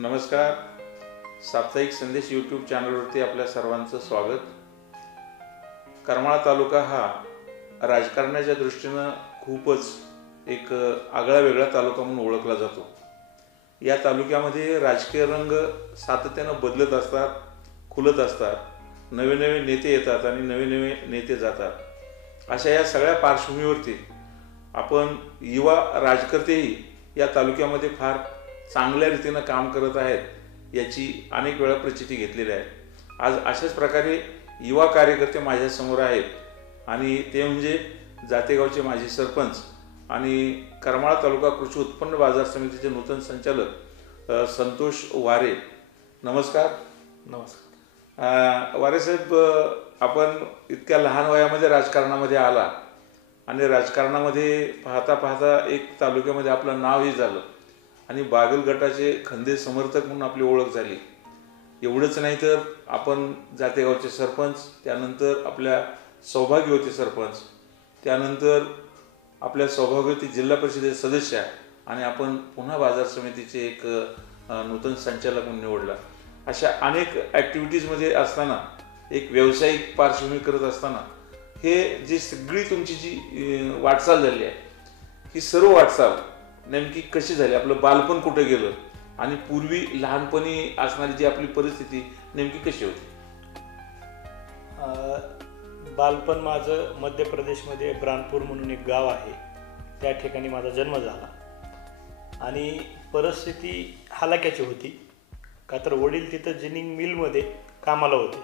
नमस्कार. साप्ताहिक संदेश यूट्यूब चॅनलवरती आपल्या सर्वांचं स्वागत. करमाळा तालुका हा राजकारणाच्या दृष्टीनं खूपच एक आगळा वेगळा तालुका म्हणून ओळखला जातो. या तालुक्यामध्ये राजकीय रंग सातत्यानं बदलत असतात, खुलत असतात. नवे नवे नेते येतात आणि नवे नवे नेते जातात. अशा या सगळ्या पार्श्वभूमीवरती आपण युवा राजकर्तेही या तालुक्यामध्ये फार चांगल्या रीतीनं काम करत आहेत याची अनेक वेळा प्रचिती घेतलेली आहे. आज अशाच प्रकारे युवा कार्यकर्ते माझ्यासमोर आहेत आणि ते म्हणजे जातेगावचे माजी सरपंच आणि करमाळा तालुका कृषी उत्पन्न बाजार समितीचे नूतन संचालक संतोष वारे. नमस्कार. नमस्कार. वारे साहेब, आपण इतक्या लहान वयामध्ये राजकारणामध्ये आला आणि राजकारणामध्ये पाहता पाहता एक तालुक्यामध्ये आपलं नावही झालं आणि बागल गटाचे खंदे समर्थक म्हणून आपली ओळख झाली. एवढंच नाही तर आपण जातेगावचे सरपंच, त्यानंतर आपल्या सौभाग्यवती सरपंच, त्यानंतर आपल्या सौभाग्यवती जिल्हा परिषदेचे सदस्य आणि आपण पुन्हा बाजार समितीचे एक नूतन संचालक म्हणून निवडला. अशा अनेक ॲक्टिव्हिटीजमध्ये असताना, एक व्यावसायिक पार्श्वभूमी करत असताना हे जी सगळी तुमची जी वाटचाल झाली आहे, ही सर्व वाटचाल नेमकी कशी झाली? आपलं बालपण कुठं गेलं आणि पूर्वी लहानपणी असणारी जी आपली परिस्थिती नेमकी कशी होती? बालपण माझं मध्य प्रदेशमध्ये ब्रानपूर म्हणून एक गाव आहे, त्या ठिकाणी माझा जन्म झाला आणि परिस्थिती हलाख्याची होती. का तर वडील तिथं जिनिंग मिलमध्ये कामाला होते.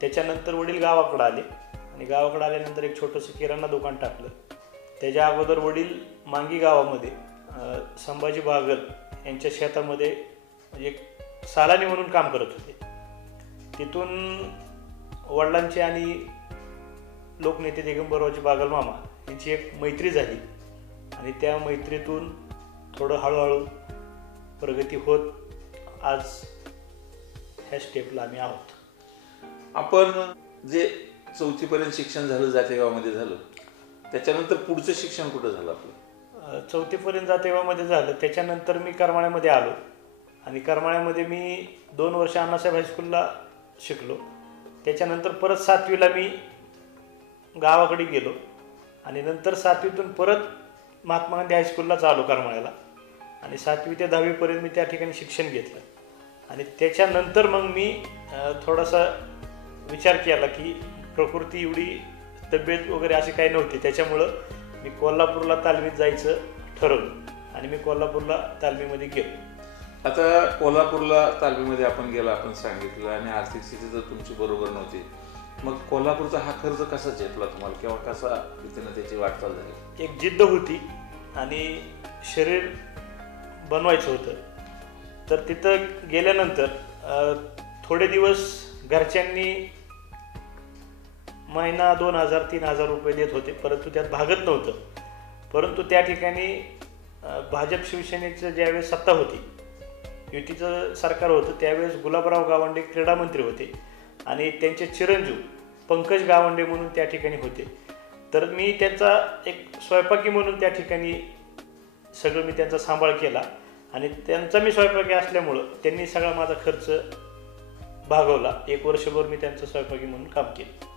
त्याच्यानंतर वडील गावाकडं आले आणि गावाकडं आल्यानंतर एक छोटंसं किराणा दुकान टाकलं. त्याच्या अगोदर वडील मांगी गावामध्ये संभाजी बागल यांच्या शेतामध्ये एक सालानी म्हणून काम करत होते. तिथून वडिलांची आणि लोकनेते दिगंबररावजी बागल मामा यांची एक मैत्री झाली आणि त्या मैत्रीतून थोडं हळूहळू प्रगती होत आज ह्या स्टेपला आम्ही आहोत. आपण जे 4थीपर्यंत शिक्षण झालं जातेगावमध्ये झालं, त्याच्यानंतर पुढचं शिक्षण कुठं झालं आपलं? 4थीपर्यंत जातेगावमध्ये झालं. त्याच्यानंतर मी करमाळ्यामध्ये आलो आणि करमाळ्यामध्ये मी 2 वर्ष अण्णासाहेब हायस्कूलला शिकलो. त्याच्यानंतर परत 7वीला मी गावाकडे गेलो आणि नंतर 7वीतून परत महात्मा गांधी हायस्कूललाच आलो करमाळ्याला आणि 7वी ते 10वीपर्यंत मी त्या ठिकाणी शिक्षण घेतलं. आणि त्याच्यानंतर मग मी थोडासा विचार केला की प्रकृती एवढी तब्येत वगैरे अशी काही नव्हती, त्याच्यामुळं मी कोल्हापूरला तालमीत जायचं ठरवलं आणि मी कोल्हापूरला तालमीमध्ये गेलो. आता कोल्हापूरला तालमीमध्ये आपण गेला, आपण सांगितलं, आणि आर्थिक स्थिती तर तुमची बरोबर नव्हती. मग कोल्हापूरचा हा खर्च कसा झेपला तुम्हाला किंवा कसा रीतीनं त्याची वाटचाल झाली? एक जिद्द होती आणि शरीर बनवायचं होतं. तर तिथं गेल्यानंतर थोडे दिवस घरच्यांनी महिना 2,000-3,000 रुपये देत होते, परंतु त्यात भागत नव्हतं. परंतु त्या ठिकाणी भाजप शिवसेनेचं ज्यावेळेस सत्ता होती, युतीचं सरकार होतं, त्यावेळेस गुलाबराव गावंडे क्रीडामंत्री होते आणि त्यांचे चिरंजीव पंकज गावंडे म्हणून त्या ठिकाणी होते. तर मी त्यांचा एक स्वयंपाकी म्हणून त्या ठिकाणी सगळं मी त्यांचा सांभाळ केला आणि त्यांचा मी स्वयंपाकी असल्यामुळं त्यांनी सगळा माझा खर्च भागवला. 1 वर्षभर मी त्यांचं स्वयंपाकी म्हणून काम केलं.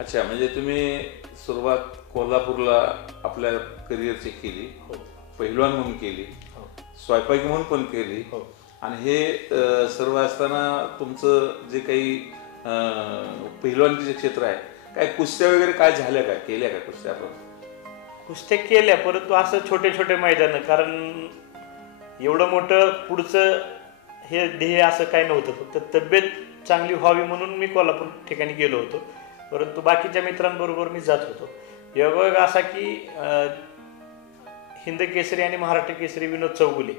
अच्छा, म्हणजे तुम्ही सुरुवात कोल्हापूरला आपल्या करिअरची केली. हो. पहिलवान म्हणून केली, हो. स्वयंपाकी म्हणून पण केली. हो. आणि हे सर्व असताना तुमचं जे काही पहिलवानकीचे क्षेत्र आहे, काय कुस्त्या वगैरे काय झाल्या का, केल्या का कुस्त्या? आपण कुस्त्या केल्या, परंतु असं छोटे छोटे मैदानं, कारण एवढं मोठं पुढचं हे ध्येय असं काही नव्हतं. फक्त तब्येत चांगली व्हावी म्हणून मी कोल्हापूर ठिकाणी गेलो होतो, परंतु बाकीच्या मित्रांबरोबर मी जात होतो. योगायोग असा की हिंद केसरी आणि महाराष्ट्र केसरी विनोद चौगुले,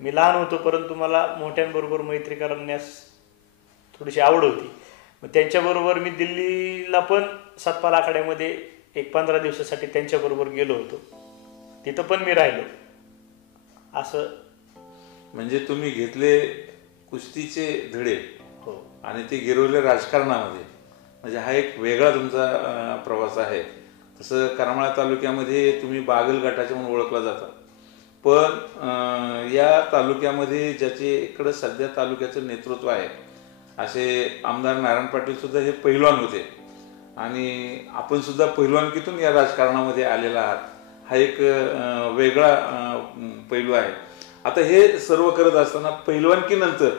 मी लहान होतो परंतु मला मोठ्यांबरोबर मैत्री करण्यास थोडीशी आवड होती. मग त्यांच्याबरोबर मी दिल्लीला पण सतपाल आखाड्यामध्ये एक 15 दिवसासाठी त्यांच्याबरोबर गेलो होतो. तिथं पण मी राहिलो. असं म्हणजे तुम्ही घेतले कुस्तीचे धडे. हो. आणि ते गिरवले राजकारणामध्ये. म्हणजे हा एक वेगळा तुमचा प्रवास आहे. तसं करमाळा तालुक्यामध्ये तुम्ही बागल गटाचे म्हणून ओळखला जाता, पण या तालुक्यामध्ये ज्याच्याकडे सध्या तालुक्याचं नेतृत्व आहे असे आमदार नारायण पाटील सुद्धा हे पैलवान होते आणि आपण सुद्धा पैलवानकीतून या राजकारणामध्ये आलेला आहात. हा एक वेगळा पैलू आहे. आता हे सर्व करत असताना पैलवानकीनंतर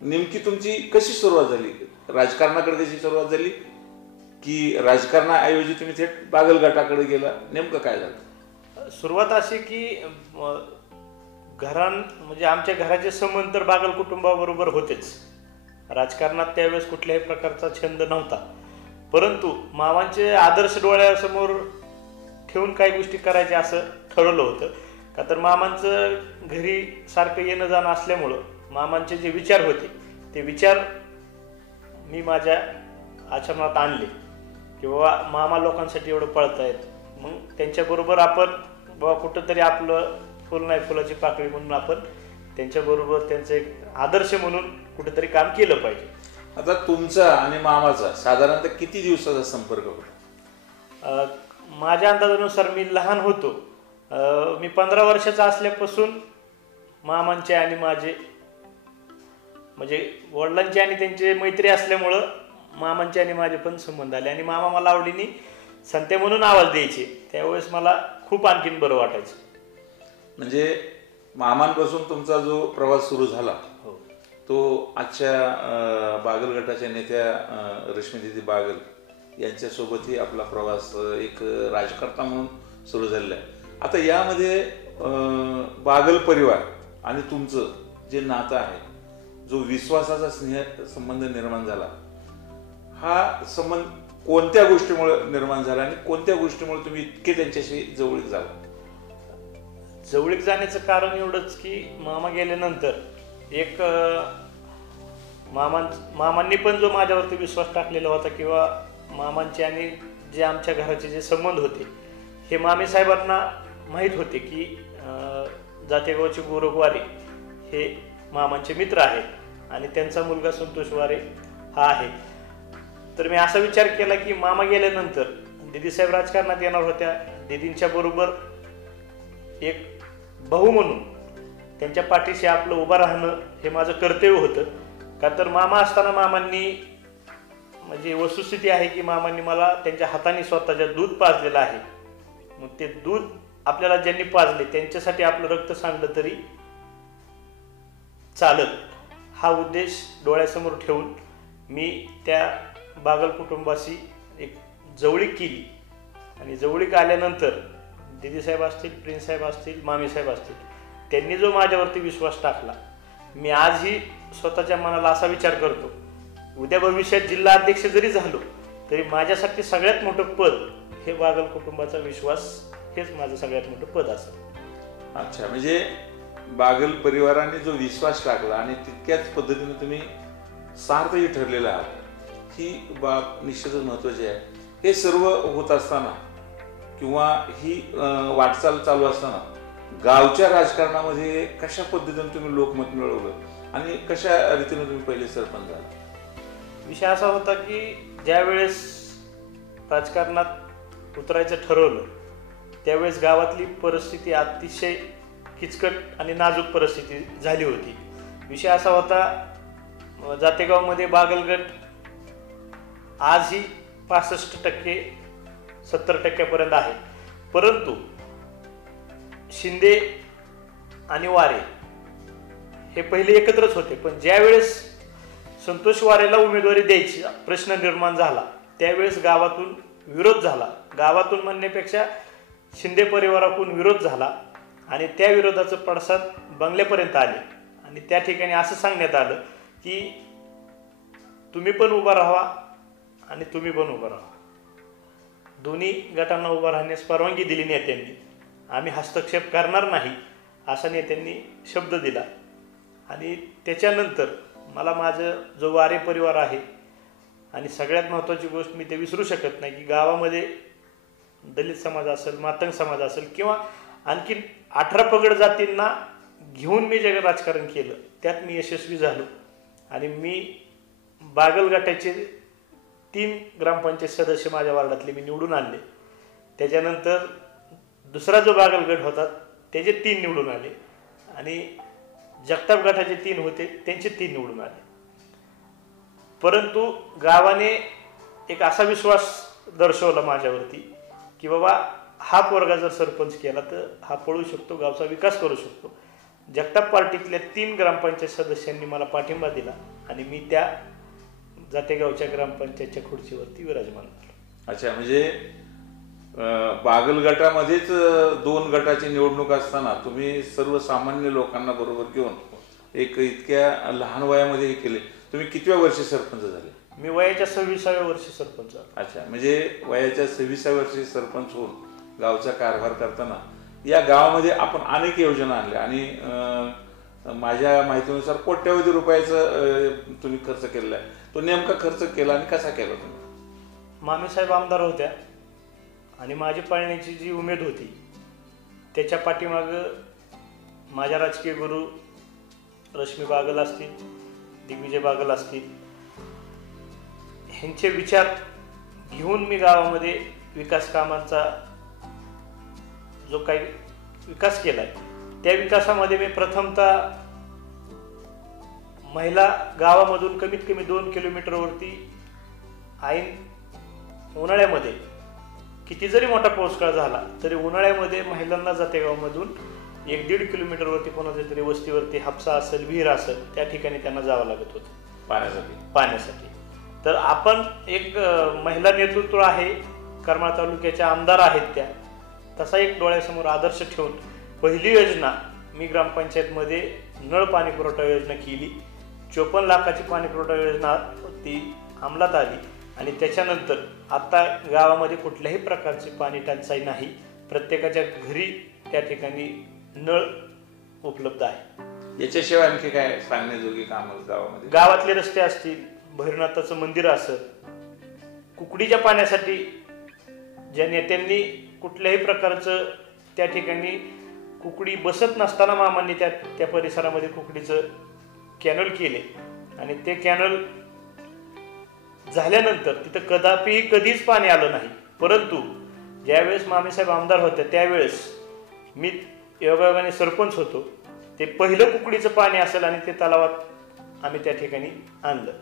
नेमकी तुमची कशी सुरुवात झाली? राजकारणाकडे कशी सुरुवात झाली की राजकारणाऐवजी तुम्ही थेट बागल गटाकडे गेला? नेमकं काय झालं? सुरुवात अशी की म्हणजे आमच्या घराचे संबंध तर बागल कुटुंबाबरोबर होतेच. राजकारणात त्यावेळेस कुठल्याही प्रकारचा छंद नव्हता, परंतु मामांचे आदर्श डोळ्यासमोर ठेवून काही गोष्टी करायच्या असं ठरवलं होतं. का तर मामांचं घरी सारखं येणं जाणं असल्यामुळं मामांचे जे विचार होते ते विचार मी माझ्या आचरणात आणले की बाबा मामा लोकांसाठी एवढं पळतायत, मग त्यांच्याबरोबर आपण बाबा कुठंतरी आपलं फुल नाही फुलाची पाकळी म्हणून आपण त्यांच्याबरोबर त्यांचं एक आदर्श म्हणून कुठेतरी काम केलं पाहिजे. आता तुमचा आणि मामाचा साधारणतः किती दिवसाचा संपर्क होता? माझ्या अंदाजानुसार मी लहान होतो, मी 15 वर्षाचा असल्यापासून मामांचे आणि माझे म्हणजे वडिलांची आणि त्यांचे मैत्री असल्यामुळं मामांचे आणि माझे पण संबंध आले आणि मामा मला आवडीने संते म्हणून आवाज द्यायचे. त्यावेळेस मला खूप आणखीन बरं वाटायचं. म्हणजे मामांपासून तुमचा जो प्रवास सुरू झाला तो आजच्या बागल गटाच्या नेत्या रश्मीदीदी बागल यांच्यासोबतही आपला प्रवास एक राजकर्ता म्हणून सुरू झालेला आहे. आता यामध्ये बागल परिवार आणि तुमचं जे नातं आहे, जो विश्वासाचा स्नेह संबंध निर्माण झाला, हा संबंध कोणत्या गोष्टीमुळे निर्माण झाला आणि कोणत्या गोष्टीमुळे तुम्ही इतके त्यांच्याशी जवळीक झाला? जवळीक जाण्याचं कारण एवढंच की मामा गेल्यानंतर एक मामांनी पण जो माझ्यावरती विश्वास टाकलेला होता किंवा मामांचे आणि जे आमच्या घराचे जे संबंध होते हे मामी साहेबांना माहीत होते की जातेगावचे गोरख वारे हे मामांचे मित्र आहेत आणि त्यांचा मुलगा संतोष वारे हा आहे. तर मी असा विचार केला की मामा गेल्यानंतर दिदीसाहेब राजकारणात येणार होत्या, दिदींच्या बरोबर एक भाऊ म्हणून त्यांच्या पाठीशी आपलं उभं राहणं हे माझं कर्तव्य होतं. का तर मामा असताना मामांनी म्हणजे वस्तुस्थिती आहे की मामांनी मला त्यांच्या हाताने स्वतःच्या दूध पाजलेलं आहे. मग ते दूध आपल्याला ज्यांनी पाजले त्यांच्यासाठी आपलं रक्त सांडलं तरी चालत, हा उद्देश डोळ्यासमोर ठेवून मी त्या बागल कुटुंबाशी एक जवळीक केली आणि जवळीक आल्यानंतर दिदीसाहेब असतील, प्रिन्स साहेब असतील, मामी साहेब असतील, त्यांनी जो माझ्यावरती विश्वास टाकला, मी आजही स्वतःच्या मनाला असा विचार करतो, उद्या भविष्यात जिल्हा अध्यक्ष जरी झालो तरी माझ्यासाठी सगळ्यात मोठं पद हे बागल कुटुंबाचा विश्वास हेच माझं सगळ्यात मोठं पद असेल. अच्छा, म्हणजे बागल परिवाराने जो विश्वास टाकला आणि तितक्याच पद्धतीने तुम्ही सार्थही ठरलेला आहात, ही बाब निश्चितच महत्त्वाची आहे. हे सर्व होत असताना किंवा ही वाटचाल चालू असताना गावच्या राजकारणामध्ये कशा पद्धतीने तुम्ही लोकमत मिळवलं आणि कशा रीतीने तुम्ही पहिले सरपंच झाला? विषय असा होता की ज्या वेळेस राजकारणात उतरायचं ठरवलं त्यावेळेस गावातली परिस्थिती अतिशय किचकट आणि नाजूक परिस्थिती झाली होती. विषय असा होता, जातेगावमध्ये बागलगट आजही 65% 70% आहे, परंतु शिंदे आणि वारे हे पहिले एकत्रच होते. पण ज्यावेळेस संतोष वारेला उमेदवारी द्यायची प्रश्न निर्माण झाला त्यावेळेस गावातून विरोध झाला. गावातून म्हणण्यापेक्षा शिंदे परिवाराकडून विरोध झाला आणि त्या विरोधाचं पडसाद बंगल्यापर्यंत आले आणि त्या ठिकाणी असं सांगण्यात आलं की तुम्ही पण उभा राहा आणि तुम्ही पण उभं राहा. दोन्ही गटांना उभं राहण्यास परवानगी दिली नेत्यांनी. आम्ही हस्तक्षेप करणार नाही असा नेत्यांनी शब्द दिला आणि त्याच्यानंतर मला माझं जो वारे परिवार आहे आणि सगळ्यात महत्त्वाची गोष्ट मी ते विसरू शकत नाही की गावामध्ये दलित समाज असेल, मातंग समाज असेल किंवा आणखीन 18 पगड जातींना घेऊन मी जे राजकारण केलं त्यात मी यशस्वी झालो आणि मी बागल गटाचे 3 ग्रामपंचायत सदस्य माझ्या वार्डातले मी निवडून आणले. त्याच्यानंतर दुसरा जो बागल गट होता त्याचे 3 निवडून आले आणि जगताप गटाचे 3 होते, त्यांचे 3 निवडून आले. परंतु गावाने एक असा विश्वास दर्शवला माझ्यावरती की बाबा हा पोरगा जर सरपंच केला तर हा पळू शकतो, गावचा विकास करू शकतो. जगताप पार्टीतल्या 3 ग्रामपंचायत सदस्यांनी मला पाठिंबा दिला आणि मी त्या जातेगावच्या ग्रामपंचायतच्या खुर्चीवरती विराजमान झालो. अच्छा, म्हणजे बागल गटामध्येच 2 गटाची निवडणूक असताना तुम्ही सर्वसामान्य लोकांना बरोबर घेऊन एक इतक्या लहान वयामध्ये हे केले. तुम्ही कितव्या वर्षी सरपंच झाले? मी वयाच्या 26व्या वर्षी सरपंच झालो. अच्छा, म्हणजे वयाच्या 26व्या वर्षी सरपंच होऊन गावचा कारभार करताना या गावामध्ये आपण अनेक योजना आणल्या आणि माझ्या माहितीनुसार कोट्यवधी रुपयाचा तुम्ही खर्च केलेला आहे. तो नेमका खर्च केला आणि कसा केला तुम्ही? मामीसाहेब आमदार होत्या आणि माझी पाळण्याची जी उमेद होती त्याच्या पाठीमागं माझ्या राजकीय गुरु रश्मी बागल असतील, दिग्विजय बागल असतील, ह्यांचे विचार घेऊन मी गावामध्ये विकास कामांचा जो काही विकास केला आहे त्या विकासामध्ये मी प्रथमतः महिला गावामधून कमीत कमी 2 किलोमीटरवरती ऐन उन्हाळ्यामध्ये किती जरी मोठा पाऊसकाळ झाला तरी उन्हाळ्यामध्ये महिलांना जातेगावमधून 1-1.5 किलोमीटरवरती कोणाच्या तरी वस्तीवरती हापसा असेल, विहीर असेल, त्या ठिकाणी त्यांना जावं लागत होतं पाण्यासाठी. तर आपण एक महिला नेतृत्व आहे, करमाळ तालुक्याच्या आमदार आहेत त्या, तसा एक डोळ्यासमोर आदर्श ठेवून पहिली योजना मी ग्रामपंचायतमध्ये नळ पाणी पुरवठा योजना केली. 54 लाखाची पाणी पुरवठा योजना ती अंमलात आली आणि त्याच्यानंतर आता गावामध्ये कुठल्याही प्रकारची पाणी टंचाई नाही. प्रत्येकाच्या घरी त्या ठिकाणी नळ उपलब्ध आहे. याच्याशिवाय आणखी काय सांगण्याजोगी काम गावामध्ये? गावातले रस्ते असतील, भैरवनाथाचं मंदिर असेल, कुकडीच्या पाण्यासाठी ज्या नेत्यांनी कुठल्याही प्रकारचं त्या ठिकाणी कुकडी बसत नसताना मामांनी त्या परिसरामध्ये कुकडीचं कॅनल केले आणि ते कॅनल झाल्यानंतर तिथं कधीच पाणी आलं नाही. परंतु ज्यावेळेस मामीसाहेब आमदार होते त्यावेळेस मी योगायोगाने सरपंच होतो. ते पहिलं कुकडीचं पाणी असेल आणि ते तलावात आम्ही त्या ठिकाणी आणलं.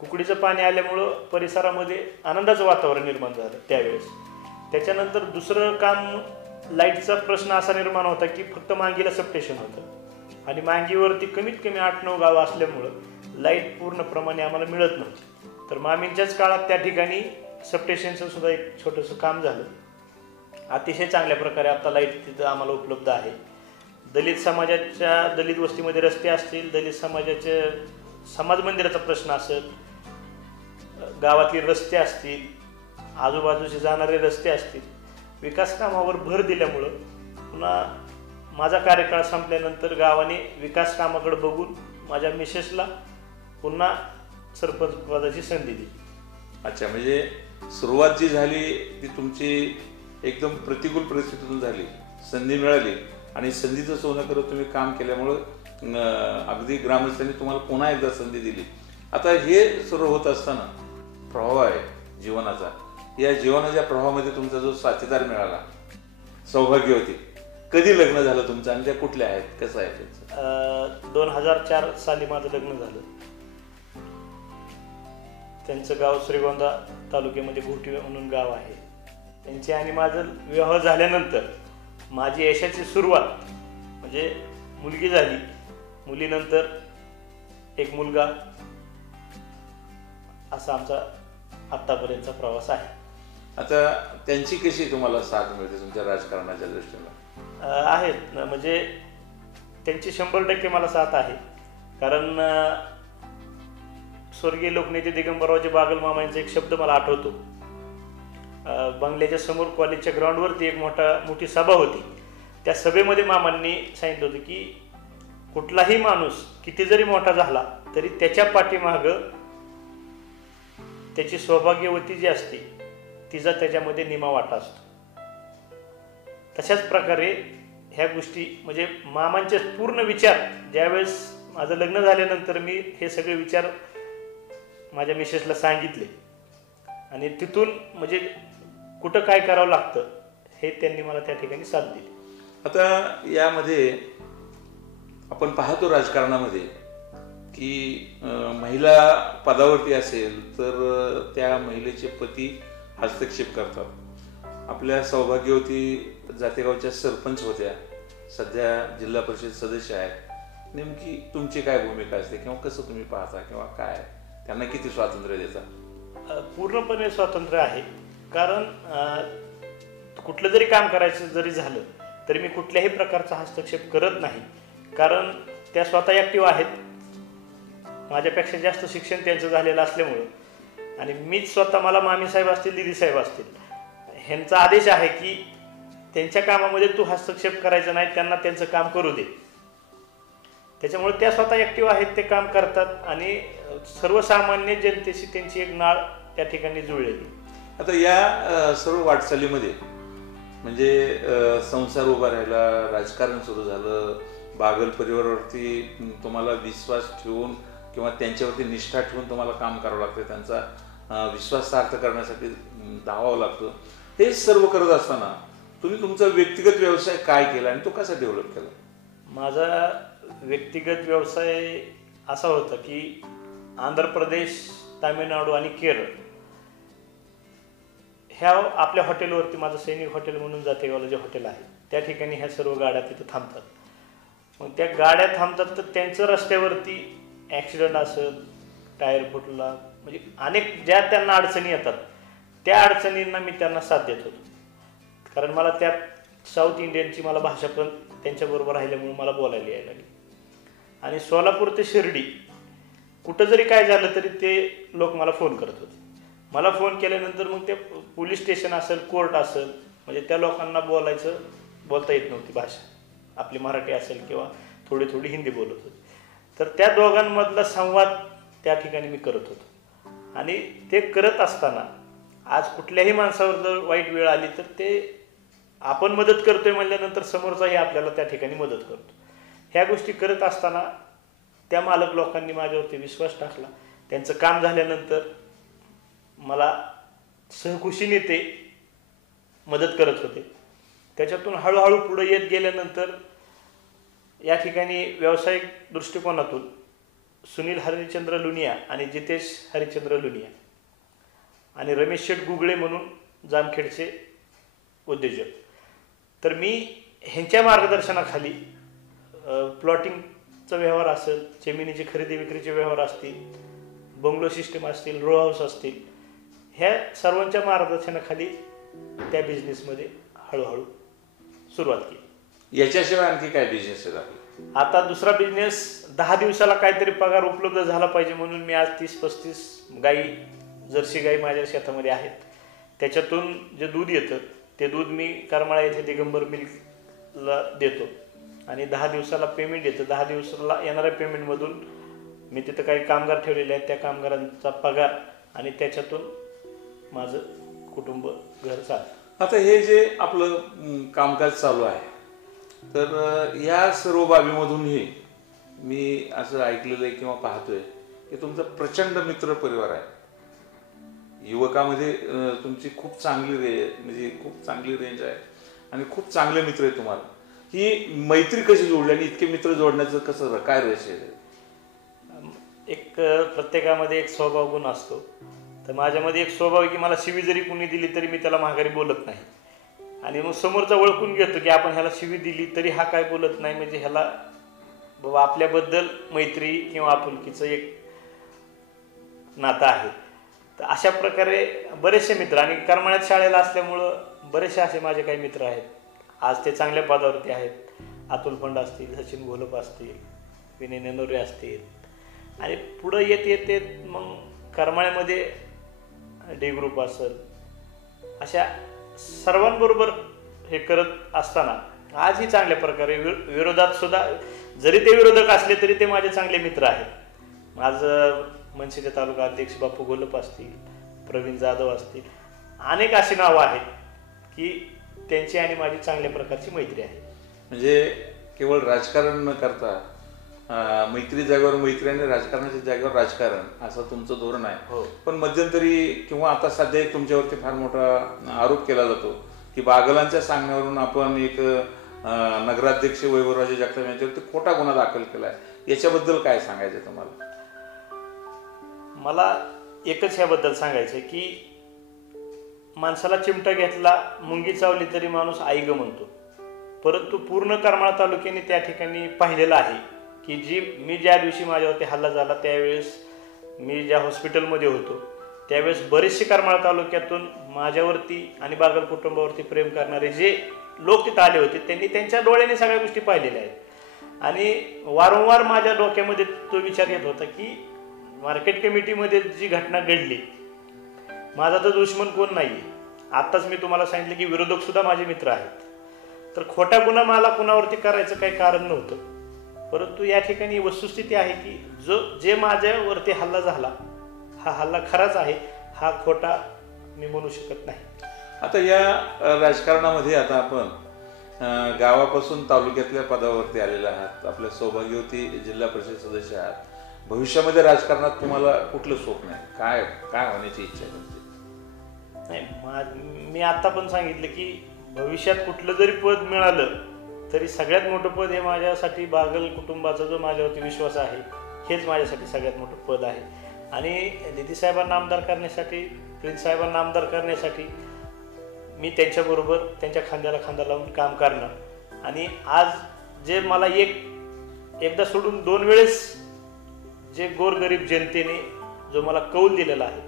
कुकडीचं पाणी आल्यामुळं परिसरामध्ये आनंदाचं वातावरण निर्माण झालं त्यावेळेस. त्याच्यानंतर दुसरं काम, लाईटचा प्रश्न असा निर्माण होता की फक्त मांगीला सबस्टेशन होतं आणि मांगीवरती कमीत कमी 8-9 गावं असल्यामुळं लाईट पूर्णप्रमाणे आम्हाला मिळत नव्हती. तर मामींच्याच काळात त्या ठिकाणी सबस्टेशनचं सुद्धा एक छोटंसं काम झालं. अतिशय चांगल्या प्रकारे आता लाईट तिथं आम्हाला उपलब्ध आहे. दलित वस्तीमध्ये रस्ते असतील, दलित समाजाचे समाज मंदिराचा प्रश्न असेल, गावातले रस्ते असतील, आजूबाजूचे जाणारे रस्ते असतील, विकास कामावर भर दिल्यामुळं पुन्हा माझा कार्यकाळ संपल्यानंतर गावाने विकास कामाकडे बघून माझ्या मिसेसला पुन्हा सरपंच पदाची संधी दिली. अच्छा, म्हणजे सुरुवात जी झाली ती तुमची एकदम प्रतिकूल परिस्थितीतून झाली, संधी मिळाली आणि संधीचं सोनं करत तुम्ही काम केल्यामुळं अगदी ग्रामस्थांनी तुम्हाला पुन्हा एकदा संधी दिली. आता हे सुरू होत असताना प्रवाह आहे जीवनाचा, या जीवनाच्या प्रवाहामध्ये तुमचा जो साथीदार मिळाला, सौभाग्यवती, कधी लग्न झालं तुमचं आणि त्या कुठल्या आहेत, कसं आहे तुमचं? 2004 साली माझं लग्न झालं. त्यांचं गाव श्रीगोंदा तालुक्यामध्ये घोटी म्हणून गाव आहे. त्यांचे आणि माझं विवाह झाल्यानंतर माझी यशाची सुरुवात म्हणजे मुलगी झाली, मुलीनंतर एक मुलगा, असा आमचा आत्तापर्यंतचा प्रवास आहे. आता त्यांची कशी तुम्हाला साथ मिळते तुमच्या राजकारणाच्या दृष्टीने? आहेत ना, म्हणजे त्यांची 100% मला साथ आहे. कारण स्वर्गीय लोकनेते दिगंबररावजी बागल मामा यांचा एक शब्द मला आठवतो. बंगल्याच्या समोर कॉलेजच्या ग्राउंडवरती एक मोठी सभा होती. त्या सभेमध्ये मामांनी सांगितलं होतं की कुठलाही माणूस किती जरी मोठा झाला तरी त्याच्या पाठीमागं त्याची सौभाग्यवती जी असते तिचा त्याच्यामध्ये निमा वाटा असतो. तशाच प्रकारे ह्या गोष्टी म्हणजे मामांचे पूर्ण विचार, ज्यावेळेस माझं लग्न झाल्यानंतर मी हे सगळे विचार माझ्या मिसेसला सांगितले आणि तिथून म्हणजे कुठं काय करावं लागतं हे त्यांनी मला त्या ठिकाणी साथ दिली. आता यामध्ये आपण पाहतो राजकारणामध्ये की महिला पदावरती असेल तर त्या महिलेचे पती हस्तक्षेप करतात. आपल्या सौभाग्यवती जातेगावच्या सरपंच होत्या, सध्या जिल्हा परिषद सदस्य आहेत. नेमकी तुमची काय भूमिका असते किंवा कसं तुम्ही पाहता किंवा काय त्यांना किती स्वातंत्र्य देता? पूर्णपणे स्वातंत्र्य आहे. कारण कुठलं जरी काम करायचं जरी झालं तरी मी कुठल्याही प्रकारचा हस्तक्षेप करत नाही. कारण त्या स्वतः ॲक्टिव्ह आहेत, माझ्यापेक्षा जास्त शिक्षण त्यांचं झालेलं असल्यामुळं, आणि मीच स्वतः, मला मामीसाहेब असतील, दिदीसाहेब असतील, ह्यांचा आदेश आहे की त्यांच्या कामामध्ये तू हस्तक्षेप करायचा नाही, त्यांना त्यांचं काम करू दे. त्याच्यामुळे त्या स्वतः ॲक्टिव्ह आहेत, ते काम करतात आणि सर्वसामान्य जनतेशी त्यांची एक नाळ त्या ठिकाणी जुळलेली. आता या सर्व वाटचालीमध्ये म्हणजे संसार उभा राहिला, राजकारण सुरू झालं, बागल परिवारावरती तुम्हाला विश्वास ठेवून किंवा त्यांच्यावरती निष्ठा ठेवून तुम्हाला काम करावं लागतं, त्यांचा विश्वास सार्थ करण्यासाठी धावावं लागतं. हे सर्व करत असताना तुम्ही तुमचा व्यक्तिगत व्यवसाय काय केला आणि तो कसा डेव्हलप केला? माझा व्यक्तिगत व्यवसाय असा होता की आंध्र प्रदेश, तामिळनाडू आणि केरळ ह्या आपल्या हॉटेलवरती, माझं सैनिक हॉटेल म्हणून जातेगावला जे हॉटेल आहे त्या ठिकाणी ह्या सर्व गाड्या तिथं थांबतात. मग त्या गाड्या थांबतात तर त्यांचं रस्त्यावरती ॲक्सिडेंट असेल, टायर फुटला, म्हणजे अनेक ज्या त्यांना अडचणी येतात त्या अडचणींना मी त्यांना साथ देत होतो. कारण मला त्या साऊथ इंडियनची मला भाषा पण त्यांच्याबरोबर राहिल्यामुळे मला बोलायला यायला लागली. आणि सोलापूर ते शिर्डी कुठं जरी काय झालं तरी ते लोक मला फोन करत होते. मला फोन केल्यानंतर मग ते पोलीस स्टेशन असेल, कोर्ट असेल, म्हणजे त्या लोकांना बोलता येत नव्हती भाषा, आपली मराठी असेल किंवा थोडी थोडी हिंदी बोलत होती. तर त्या दोघांमधला संवाद त्या ठिकाणी मी करत होतो. आणि ते करत असताना आज कुठल्याही माणसावर जर वाईट वेळ आली तर ते आपण मदत करतोय म्हणल्यानंतर समोरचाही आपल्याला त्या ठिकाणी मदत करतो. ह्या गोष्टी करत असताना त्या मालक लोकांनी माझ्यावरती विश्वास टाकला. त्यांचं काम झाल्यानंतर मला सहकुशीने ते मदत करत होते. त्याच्यातून हळूहळू पुढे येत गेल्यानंतर या ठिकाणी व्यावसायिक दृष्टिकोनातून सुनील हरिचंद्र लुनिया आणि जितेश हरिचंद्र लुनिया आणि रमेश शेठ गुगळे म्हणून जामखेडचे उद्योजक, तर मी ह्यांच्या मार्गदर्शनाखाली प्लॉटिंगचा व्यवहार असेल, जमिनीची खरेदी विक्रीचे व्यवहार असतील, बंगलो सिस्टम असतील, रो हाऊस असतील, ह्या सर्वांच्या मार्गदर्शनाखाली त्या बिझनेसमध्ये हळूहळू सुरुवात केली. याच्याशिवाय आणखी काय बिझनेस आहे आपला? आता दुसरा बिझनेस, 10 दिवसाला काहीतरी पगार उपलब्ध झाला पाहिजे म्हणून मी आज 30-35 गाई, जर्सी गाई माझ्या शेतामध्ये आहेत. त्याच्यातून जे दूध येतं ते दूध मी करमाळा येथे दिगंबर मिल्कला देतो आणि 10 दिवसाला पेमेंट येतं. 10 दिवसाला येणाऱ्या पेमेंटमधून मी तिथं काही कामगार ठेवलेले आहेत, त्या कामगारांचा पगार आणि त्याच्यातून माझं कुटुंब घर चालतं. आता हे जे आपलं कामकाज चालू आहे तर या सर्व बाबीमधूनही मी असं ऐकलेलं आहे किंवा पाहतोय की तुमचा प्रचंड मित्र परिवार आहे. युवकामध्ये तुमची खूप चांगली रेंज आहे आणि खूप चांगले मित्र आहे तुम्हाला. ही मैत्री कशी जोडली आणि इतके मित्र जोडण्याचं कसं काय रहस्य आहे? एक प्रत्येकामध्ये एक स्वभाव गुण असतो. तर माझ्यामध्ये एक स्वभाव आहे की मला शिवी जरी कुणी दिली तरी मी त्याला माघारी बोलत नाही. आणि मग समोरचा ओळखून घेतो की आपण ह्याला शिवी दिली तरी हा काय बोलत नाही, म्हणजे ह्याला बाबा आपल्याबद्दल मैत्री किंवा आपुलकीचं एक नातं आहे. तर अशा प्रकारे बरेचसे मित्र, आणि करमाळ्यात शाळेला असल्यामुळं बरेचसे असे माझे काही मित्र आहेत. आज ते चांगल्या पदावरती आहेत. अतुल पंड असतील, सचिन घोलप असतील, विनय ननोरे असतील, आणि पुढं येत मग करमाळ्यामध्ये डी ग्रुप असेल, अशा सर्वांबरोबर हे करत असताना आजही चांगल्या प्रकारे विरोधात सुद्धा जरी ते विरोधक असले तरी ते माझे चांगले मित्र आहेत. माझं मनसेचे तालुका अध्यक्ष बापू घोलप असतील, प्रवीण जाधव असतील, अनेक अशी नावं आहेत की त्यांची आणि माझी चांगल्या प्रकारची मैत्री आहे. म्हणजे केवळ राजकारण न करता मैत्री जागेवर मैत्री आणि राजकारणाच्या जागेवर राजकारण असं तुमचं धोरण आहे. हो. पण मध्यंतरी किंवा आता सध्या तुमच्यावरती फार मोठा आरोप केला जातो की बागलांच्या सांगण्यावरून आपण एक नगराध्यक्ष वैभवराजे जगताप यांच्यावरती खोटा गुन्हा दाखल केला आहे, याच्याबद्दल काय सांगायचं तुम्हाला? मला एकच ह्याबद्दल सांगायचं की माणसाला चिमटा घेतला, मुंगी चावली तरी माणूस आई ग म्हणतो. परंतु पूर्ण करमाळा तालुक्याने त्या ठिकाणी पाहिलेलं आहे की मी ज्या दिवशी माझ्यावरती हल्ला झाला त्यावेळेस मी ज्या हॉस्पिटलमध्ये होतो त्यावेळेस बरेचसे करमाळा तालुक्यातून माझ्यावरती आणि बागल कुटुंबावरती प्रेम करणारे जे लोक तिथं आले होते त्यांनी त्यांच्या डोळ्याने सगळ्या गोष्टी पाहिलेल्या आहेत. आणि वारंवार माझ्या डोक्यामध्ये तो विचार येत होता की मार्केट कमिटीमध्ये जी घटना घडली, माझा तर दुश्मन कोण नाही आहे. आत्ताच मी तुम्हाला सांगितलं की विरोधकसुद्धा माझे मित्र आहेत. तर खोटा गुन्हा मला कुणावरती करायचं काही कारण नव्हतं. परंतु या ठिकाणी वस्तुस्थिती आहे की जे माझ्यावरती हल्ला झाला हा हल्ला खराच आहे, हा खोटा मी म्हणू शकत नाही. आता या राजकारणामध्ये आता आपण गावापासून तालुक्यातल्या पदावरती आलेले आहात, आपल्या सौभाग्यवती जिल्हा परिषद सदस्य आहात. भविष्यामध्ये राजकारणात तुम्हाला कुठलं स्वप्न आहे, काय काय होण्याची इच्छा आहे तुमची? नाही, मी आत्ता पण सांगितलं की भविष्यात कुठलं जरी पद मिळालं तरी सगळ्यात मोठं पद हे माझ्यासाठी बागल कुटुंबाचा जो माझ्यावरती विश्वास आहे हेच माझ्यासाठी सगळ्यात मोठं पद आहे. आणि दिदीसाहेबांना आमदार करण्यासाठी, प्रिन्स साहेबांना आमदार करण्यासाठी मी त्यांच्याबरोबर त्यांच्या खांद्याला खांदा लावून काम करणार. आणि आज जे मला एकदा सोडून 2 वेळेस जे गोरगरीब जनतेने जो मला कौल दिलेला आहे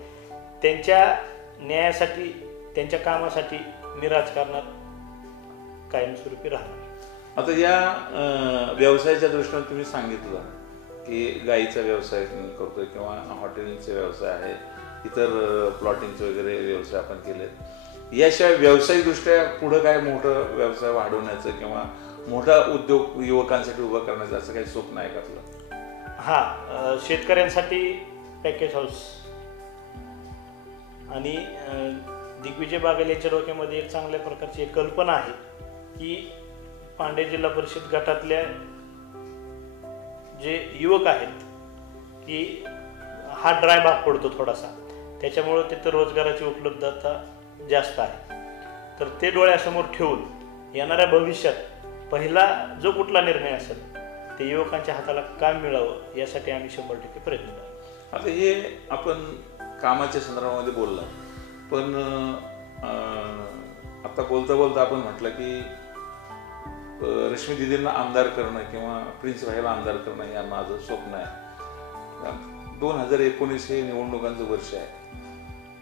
त्यांच्या न्यायासाठी, त्यांच्या कामासाठी मी राजकारणात कायमस्वरूपी राहणार. आता या व्यवसायाच्या दृष्टीने तुम्ही सांगितलं की गाईचा व्यवसाय करतोय किंवा हॉटेलिंगचे व्यवसाय आहे, इतर प्लॉटिंगचे वगैरे व्यवसाय आपण केले. याशिवाय व्यावसायिकदृष्ट्या पुढं काय मोठं व्यवसाय वाढवण्याचं किंवा मोठा उद्योग युवकांसाठी उभं करण्याचं असं काही स्वप्न आहे का आपलं? हां, शेतकऱ्यांसाठी पॅकेज हाऊस आणि दिग्विजय बागल यांच्या डोक्यामध्ये एक चांगल्या प्रकारची एक कल्पना आहे की पांडे जिल्हा परिषद गटातल्या जे युवक आहेत की हा ड्राय भाग पडतो थोडासा, त्याच्यामुळं तिथं रोजगाराची उपलब्धता जास्त आहे. तर ते डोळ्यासमोर ठेवून येणाऱ्या भविष्यात पहिला जो कुठला निर्णय असेल ते युवकांच्या हाताला काम मिळावं यासाठी आम्ही 100% प्रयत्न करू. आता हे आपण कामाच्या संदर्भामध्ये बोलला, पण आता बोलता बोलता आपण म्हटलं की रश्मी दिदींना आमदार करणं किंवा प्रिन्स भाईला आमदार करणं हे माझं स्वप्न आहे. 2019 हे निवडणुकांचं वर्ष आहे.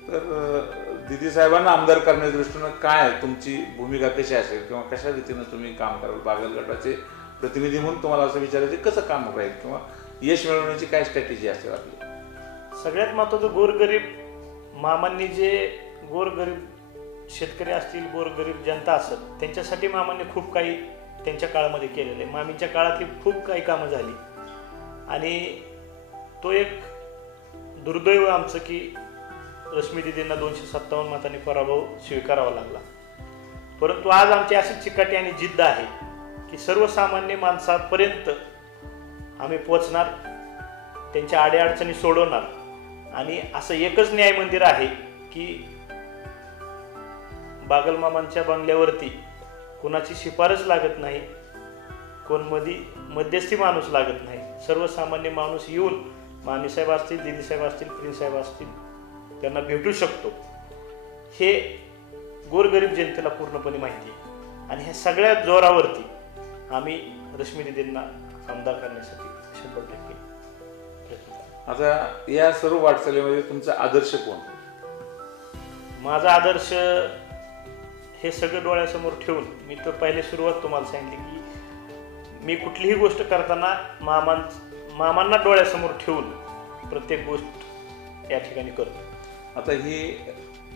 तर दिदी साहेबांना आमदार करण्याच्या दृष्टीनं काय तुमची भूमिका कशी असेल किंवा कशा रीतीनं तुम्ही काम कराल? बागल गटाचे प्रतिनिधी म्हणून तुम्हाला असं विचारायचं कसं काम राहील किंवा यश मिळवण्याची काय स्ट्रॅटेजी असेल आपली? सगळ्यात महत्त्वाचं गोरगरीब मामांनी जे गोरगरीब शेतकरी असतील, गोरगरीब जनता असेल त्यांच्यासाठी मामांनी खूप काही त्यांच्या काळामध्ये केलेलं आहे. मामींच्या काळातली खूप काही कामं झाली आणि तो एक दुर्दैव आमचं की रश्मी दिदींना 257 मतांनी पराभव स्वीकारावा लागला. परंतु आज आमची अशी चिकाटी आणि जिद्द आहे की सर्वसामान्य माणसापर्यंत आम्ही पोचणार, त्यांच्या अडीअडचणी सोडवणार. आणि असं एकच न्याय मंदिर आहे की बागलमामांच्या बंगल्यावरती कोणाची शिफारस लागत नाही, कोण मध्यस्थी माणूस लागत नाही. सर्वसामान्य माणूस येऊन मामीसाहेब असतील, दिदीसाहेब असतील, प्रिन्स साहेब असतील त्यांना भेटू शकतो. हे गोरगरीब जनतेला पूर्णपणे माहिती आहे. आणि ह्या सगळ्या जोरावरती आम्ही रश्मी दिदींना आमदार करण्यासाठी 100% प्रयत्न करतो. आता या सर्व वाटचालीमध्ये तुमचा आदर्श कोण? माझा आदर्श हे सगळं डोळ्यासमोर ठेवून मी तर पहिले सुरुवात तुम्हाला सांगितली की मी कुठलीही गोष्ट करताना मामांना डोळ्यासमोर ठेवून प्रत्येक गोष्ट या ठिकाणी करतो. आता ही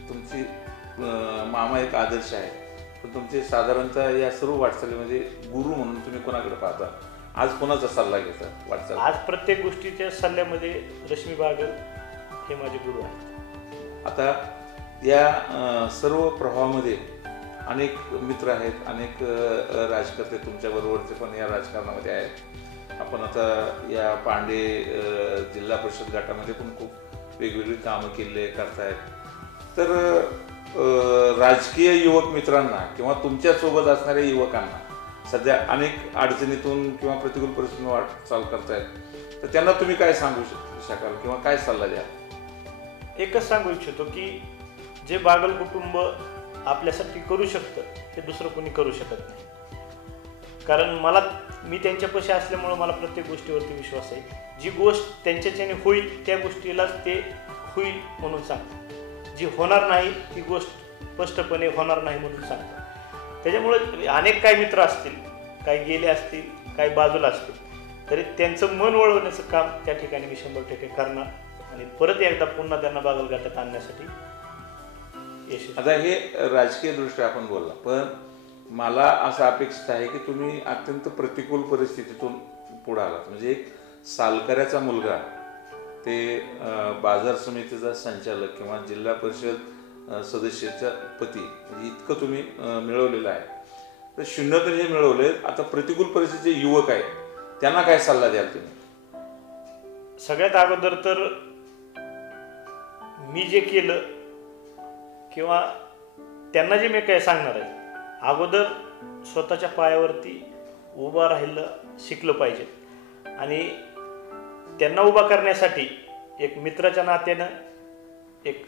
तुमची मामा एक आदर्श आहे, पण तुमचे साधारणतः या सर्व वाटचालीमध्ये गुरु म्हणून तुम्ही कोणाकडे पाहता? आज कोणाचा सल्ला घेता वाटचाल? आज प्रत्येक गोष्टीच्या सल्ल्यामध्ये रश्मी बागल हे माझे गुरु आहेत. आता या सर्व प्रभावामध्ये अनेक मित्र आहेत, अनेक राजकर्ते तुमच्याबरोबरचे पण या राजकारणामध्ये आहेत. आपण आता या पांडे जिल्हा परिषद गटामध्ये पण खूप वेगवेगळी कामं केले करतायत. तर राजकीय युवक मित्रांना किंवा तुमच्यासोबत असणाऱ्या युवकांना सध्या अनेक अडचणीतून किंवा प्रतिकूल परिस्थितीतून वाटचाल करतायत, तर त्यांना तुम्ही काय सांगू शकाल किंवा काय सल्ला द्याल? एकच सांगू इच्छितो की जे बागल कुटुंब आपल्यासाठी करू शकतं ते दुसरं कोणी करू शकत नाही. कारण मी त्यांच्यापाशी असल्यामुळं मला प्रत्येक गोष्टीवरती विश्वास आहे. जी गोष्ट त्यांच्याच्याने होईल त्या गोष्टीलाच ते होईल म्हणून सांगतात. जी होणार नाही ती गोष्ट स्पष्टपणे होणार नाही म्हणून सांगतात. त्याच्यामुळे अनेक काही मित्र असतील, काही गेले असतील, काही बाजूला असतील, तरी त्यांचं मन वळवण्याचं काम त्या ठिकाणी मी 100% करणार आणि परत एकदा पुन्हा त्यांना बागलघाटात आणण्यासाठी यशस्वी. आता हे राजकीय दृष्ट्या आपण बोलला, पण मला असं अपेक्षित आहे की तुम्ही अत्यंत प्रतिकूल परिस्थितीतून पुढे आलात. म्हणजे एक सालकऱ्याचा मुलगा ते बाजार समितीचा संचालक किंवा जिल्हा परिषद सदस्याचा पती, म्हणजे इतकं तुम्ही मिळवलेलं आहे. तर शून्यातून जे मिळवले, आता प्रतिकूल परिस्थितीचे युवक आहेत त्यांना काय सल्ला द्याल तुम्ही? सगळ्यात अगोदर तर मी जे केलं किंवा त्यांना जे मी काय सांगणार आहे, अगोदर स्वतःच्या पायावरती उभं राहिलं शिकलं पाहिजे. आणि त्यांना उभा करण्यासाठी एक मित्राच्या नात्यानं, एक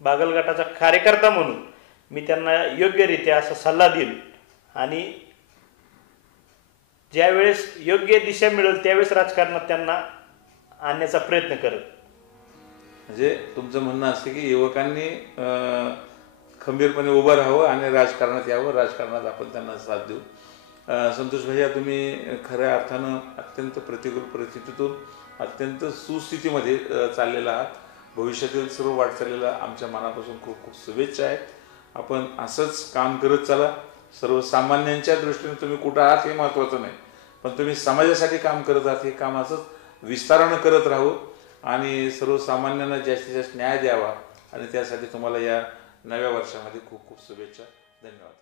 बागलघाटाचा कार्यकर्ता म्हणून मी त्यांना योग्यरित्या असा सल्ला देईल आणि ज्यावेळेस योग्य दिशा मिळेल त्यावेळेस राजकारणात त्यांना आणण्याचा प्रयत्न करेल. म्हणजे तुमचं म्हणणं असतं की युवकांनी खंबीरपणे उभं राहावं आणि राजकारणात यावं, राजकारणात आपण त्यांना साथ देऊ. संतोष भैया, तुम्ही खऱ्या अर्थानं अत्यंत प्रतिकूल परिस्थितीतून अत्यंत सुस्थितीमध्ये चाललेला आहात. भविष्यातील सर्व वाटचालीला आमच्या मनापासून खूप खूप शुभेच्छा आहेत. आपण असंच काम करत चला. सर्वसामान्यांच्या दृष्टीने तुम्ही कुठं आहात हे महत्त्वाचं नाही, पण तुम्ही समाजासाठी काम करत आहात, हे काम असंच विस्तारानं करत राहू आणि सर्वसामान्यांना जास्तीत जास्त न्याय द्यावा. आणि त्यासाठी तुम्हाला या नव्या वर्षामध्ये खूप खूप शुभेच्छा. धन्यवाद.